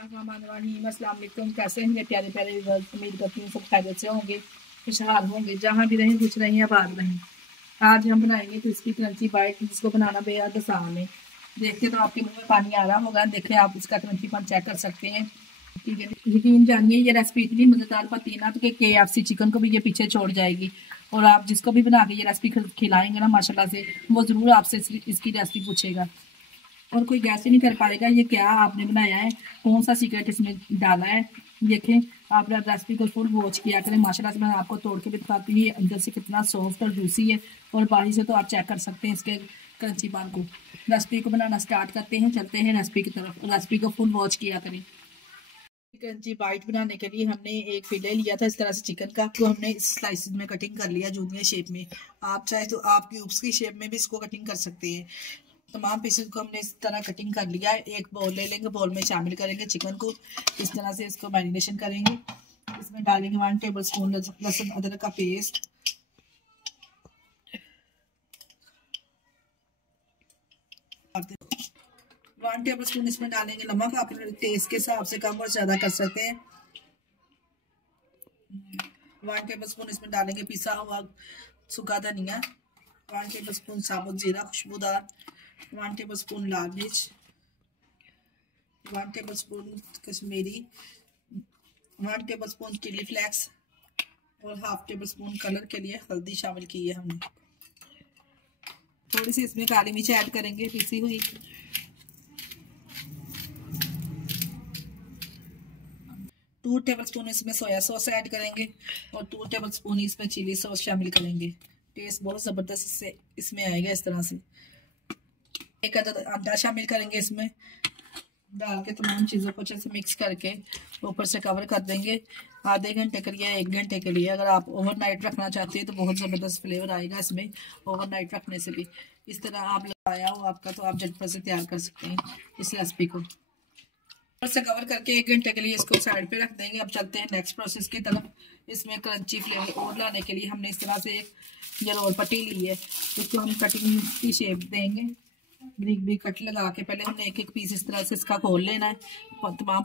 अस्सलाम वालेकुम। कैसे हैं मेरे प्यारे प्यारे व्यूअर्स? उम्मीद करती हूँ सब खैरियत से होंगे, खुशहाल होंगे, जहाँ भी रहें खुश रहें आबाद रहें। आज हम बनाएंगे क्रिस्पी क्रंची बाइट, जिसको बनाना बेहद आसान है। देखते तो आपके मुंह में पानी आ रहा होगा। देखें, आप इसका क्रंचीपन चेक कर सकते हैं। ठीक है, यकीन जानिए ये रेसिपी इतनी मज़ेदार बनती है ना तो कि KFC चिकन को भी ये पीछे छोड़ जाएगी। और आप जिसको भी बना के ये रेसिपी खिलाएंगे ना, माशाल्लाह से वो ज़रूर आपसे इसकी रेसिपी पूछेगा और कोई गैस ही नहीं कर पाएगा ये क्या आपने बनाया है, कौन सा सीक्रेट इसमें डाला है। देखें, आप रेसिपी को फुल वॉच किया करें। माशाल्लाह से मैं आपको तोड़ के भी दिखाती हूँ, अंदर से कितना सॉफ्ट और जूसी है और बाहर से तो आप चेक कर सकते हैं इसके क्रंची पान को। रेसिपी को बनाना स्टार्ट करते हैं, चलते हैं रेसिपी की तरफ। रेसिपी को फुल वॉच किया करें। क्रंची बाइट बनाने के लिए हमने एक फिले लिया था इस तरह से चिकन का, तो हमने इस स्लाइसिस में कटिंग कर लिया जूनियर शेप में। आप चाहे तो आप क्यूब्स की शेप में भी इसको कटिंग कर सकते हैं। तमाम पीसेस को हमने इस तरह कटिंग कर लिया है। एक बाउल ले लेंगे, बाउल में शामिल करेंगे चिकन को। इस तरह से इसको मैरिनेशन करेंगे। इसमें डालेंगे 1 टेबल स्पून लहसुन अदरक का पेस्ट, 1 टेबल स्पून इसमें डालेंगे नमक। आप अपने टेस्ट के हिसाब से कम और ज़्यादा कर सकते हैं। 1 टेबल स्पून इसमें डालेंगे पिसा हुआ सूखा धनिया, 1 टेबल स्पून साबुत जीरा खुशबूदार, 1 टेबल स्पून लाल मिर्च, 1 table spoon Kashmiri, 1 table spoon chilli flakes और 1/2 टेबल स्पून कलर के लिए हल्दी शामिल की है हमने। थोड़ी सी इसमें काली मिर्च ऐड करेंगे पिसी हुई। 2 टेबल स्पून इसमें सोया सॉस ऐड करेंगे और 2 टेबल स्पून इसमें चिली सॉस शामिल करेंगे। टेस्ट बहुत ज़बरदस्त से इसमें आएगा। इस तरह से एक अंडा शामिल करेंगे इसमें डाल के, तमाम चीज़ों को अच्छे से मिक्स करके ऊपर से कवर कर देंगे आधे घंटे के लिए, 1 घंटे के लिए। अगर आप ओवरनाइट रखना चाहते हैं तो बहुत ज़बरदस्त फ्लेवर आएगा इसमें ओवरनाइट रखने से भी। इस तरह आप लगाया हो आपका तो आप झटपट से तैयार कर सकते हैं इस रेसिपी को। ऊपर से कवर करके 1 घंटे के लिए इसको साइड पे रख देंगे। अब चलते हैं नेक्स्ट प्रोसेस की तरफ। इसमें क्रंची फ्लेवर और लाने के लिए हमने इस तरह से एक जलोर पट्टी ली है, इसको हम कटिंग की शेप देंगे। ब्रिक ब्रिक कट लगा के पहले हमने एक एक पीस इस तरह से इसका खोल लेना है। तमाम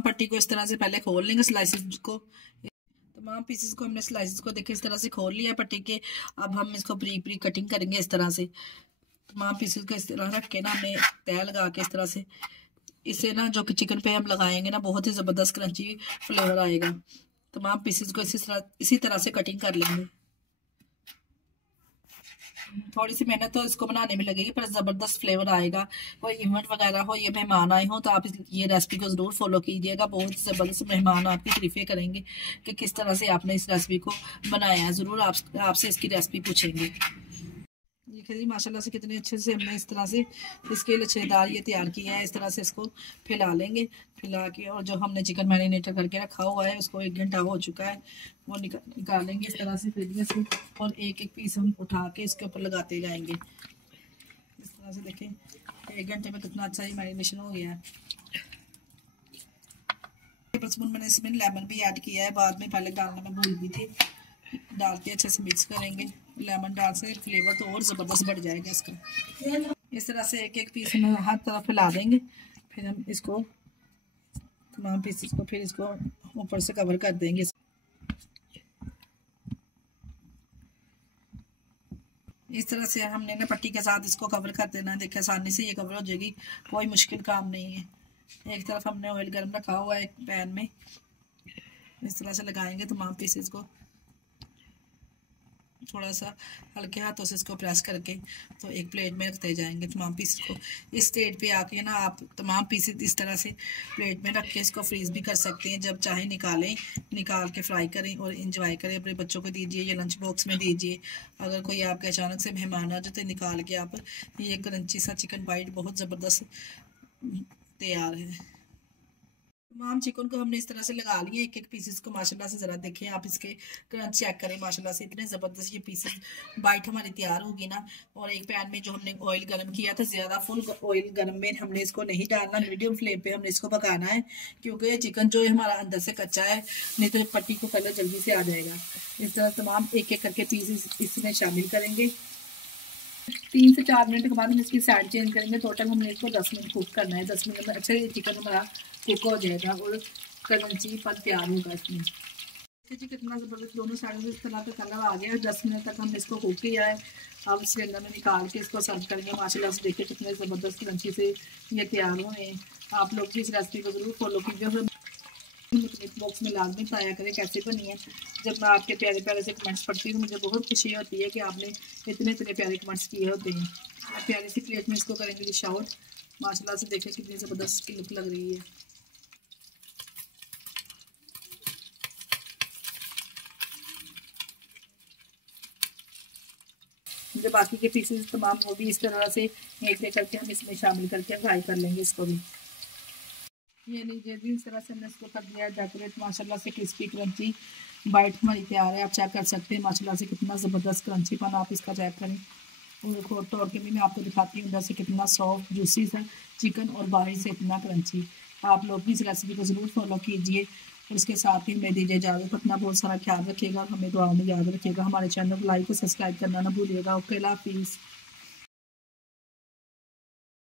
पट्टी को इस तरह से पहले खोल लेंगे स्लाइसेस को। तमाम पीसेस को हमने स्लाइसेस को देखिए इस तरह से खोल लिया पट्टी के। अब हम इसको ब्रिक ब्रिक कटिंग करेंगे इस तरह से। तमाम पीसेस को इस तरह रख के ना हमने तय लगा के इस तरह से इसे ना जो कि चिकन पे हम लगाएंगे ना बहुत ही ज़बरदस्त क्रंची फ्लेवर आएगा। तमाम पीसेस को इसी तरह से कटिंग कर लेंगे। थोड़ी सी मेहनत तो इसको बनाने में लगेगी पर ज़बरदस्त फ्लेवर आएगा। कोई इवेंट वगैरह हो, ये मेहमान आए हों तो आप ये रेसिपी को ज़रूर फॉलो कीजिएगा। बहुत ज़बरदस्त मेहमान आपकी तारीफें करेंगे कि किस तरह से आपने इस रेसिपी को बनाया है। ज़रूर आपसे इसकी रेसिपी पूछेंगे। देखिए जी माशाल्लाह से कितने अच्छे से हमने इस तरह से इसके लच्छेदार ये तैयार किया है। इस तरह से इसको फैला लेंगे, फैला के और जो हमने चिकन मैरिनेटर करके रखा हुआ है उसको 1 घंटा हो चुका है वो निकालेंगे इस तरह से फ्रिज में से और एक एक पीस हम उठा के इसके ऊपर लगाते जाएंगे। इस तरह से देखें 1 घंटे में कितना अच्छा ही मैरिनेशन हो गया है। टेबल स्पून मैंने इसमें लेमन भी ऐड किया है, बाद में पहले डालने में भूल भी थी। डाल के अच्छे से मिक्स करेंगे। लेमन डाल से फ्लेवर तो और ज़बरदस्त बढ़ जाएगा इसका। इस तरह से एक एक पीस हम हर तरफ फैला देंगे। फिर हम इसको तमाम पीसेस को फिर इसको ऊपर से कवर कर देंगे। इस तरह से हमने ना पट्टी के साथ इसको कवर कर देना है। देखिए आसानी से ये कवर हो जाएगी, कोई मुश्किल काम नहीं है। एक तरफ हमने ऑयल गर्म रखा हुआ है एक पैन में, इस तरह से लगाएंगे तमाम पीसेस को। थोड़ा सा हल्के हाथों से इसको प्रेस करके तो एक प्लेट में रखते जाएंगे तमाम पीस को। इस स्टेज पे आके ना आप तमाम पीसेस इस तरह से प्लेट में रख के इसको फ्रीज़ भी कर सकते हैं। जब चाहे निकाल के फ्राई करें और इंजॉय करें। अपने बच्चों को दीजिए या लंच बॉक्स में दीजिए। अगर कोई आपके अचानक से मेहमान आ जाए तो निकाल के आप ये क्रंची सा चिकन बाइट बहुत ज़बरदस्त तैयार है। तमाम चिकन को हमने इस तरह से लगा लिया एक एक पीसेस को। माशाल्लाह से ज़रा देखें आप इसके क्रंच चेक करें। माशाल्लाह से इतने ज़बरदस्त ये पीसेस बाइट हमारी तैयार होगी ना। और एक पैन में जो हमने ऑयल गर्म किया था, ज़्यादा फुल ऑयल गर्म में हमने इसको नहीं डालना, मीडियम फ्लेम पे हमने इसको पकाना है क्योंकि ये चिकन जो है हमारा अंदर से कच्चा है, नहीं तो पट्टी को कलर जल्दी से आ जाएगा। इस तरह तमाम एक एक करके पीसेस इसमें शामिल करेंगे। 3 से 4 मिनट के बाद हम इसकी साइड चेंज करेंगे। टोटल हमने इसको 10 मिनट कुक करना है। 10 मिनट में अच्छा ये चिकन हमारा कुक हो जाएगा और क्रंची पन तैयार होगा इसमें। जी कितना ज़बरदस्त दोनों साइडों से इस तरह का कलर आ गया है। 10 मिनट तक हमने इसको कुक किया है। अब सिलेंडर में निकाल के इसको सर्व करेंगे। माशाल्लाह से देखिए कितने ज़बरदस्त क्रंची से ये तैयार हुए हैं। आप लोग भी इस रेसिपी को ज़रूर फॉलो कीजिए। बॉक्स में लाजमी बताया करें कैसे बनी है। जब मैं आपके प्यारे प्यारे से कमेंट्स पढ़ती हूँ मुझे बहुत खुशी होती है कि आपने इतने इतने प्यारे कमेंट्स किए होते हैं। प्यारी सी प्लेट में इसको करेंगे डिश आउट। माशाल्लाह से देखें कितनी ज़बरदस्त की लुक लग रही है। जो बाकी के पीसेस तमाम वो भी इस तरह से एक एक करके हम इसमें शामिल करके फ्राई कर लेंगे इसको भी। ये लीजिए जी इस तरह से हमने इसको कर दिया है डेकोरेट। माशाल्लाह से क्रिस्पी क्रंची बाइट हमारी तैयार है। आप चेक कर सकते हैं माशाल्लाह से कितना ज़बरदस्त क्रंचीपन आप इसका चेक करें। और तोड़ के भी मैं आपको दिखाती हूँ अंदर से कितना सॉफ्ट जूसी सा चिकन और बाहर से इतना क्रंची। आप लोग भी इस रेसिपी को ज़रूर फॉलो कीजिए और इसके साथ ही मैं दीजिए इजाज़त। अपना बहुत सारा ख्याल रखिएगा और हमें दुआ में याद रखिएगा। हमारे चैनल को लाइक और सब्सक्राइब करना ना भूलिएगा। ओके, अल्लाह हाफिज़।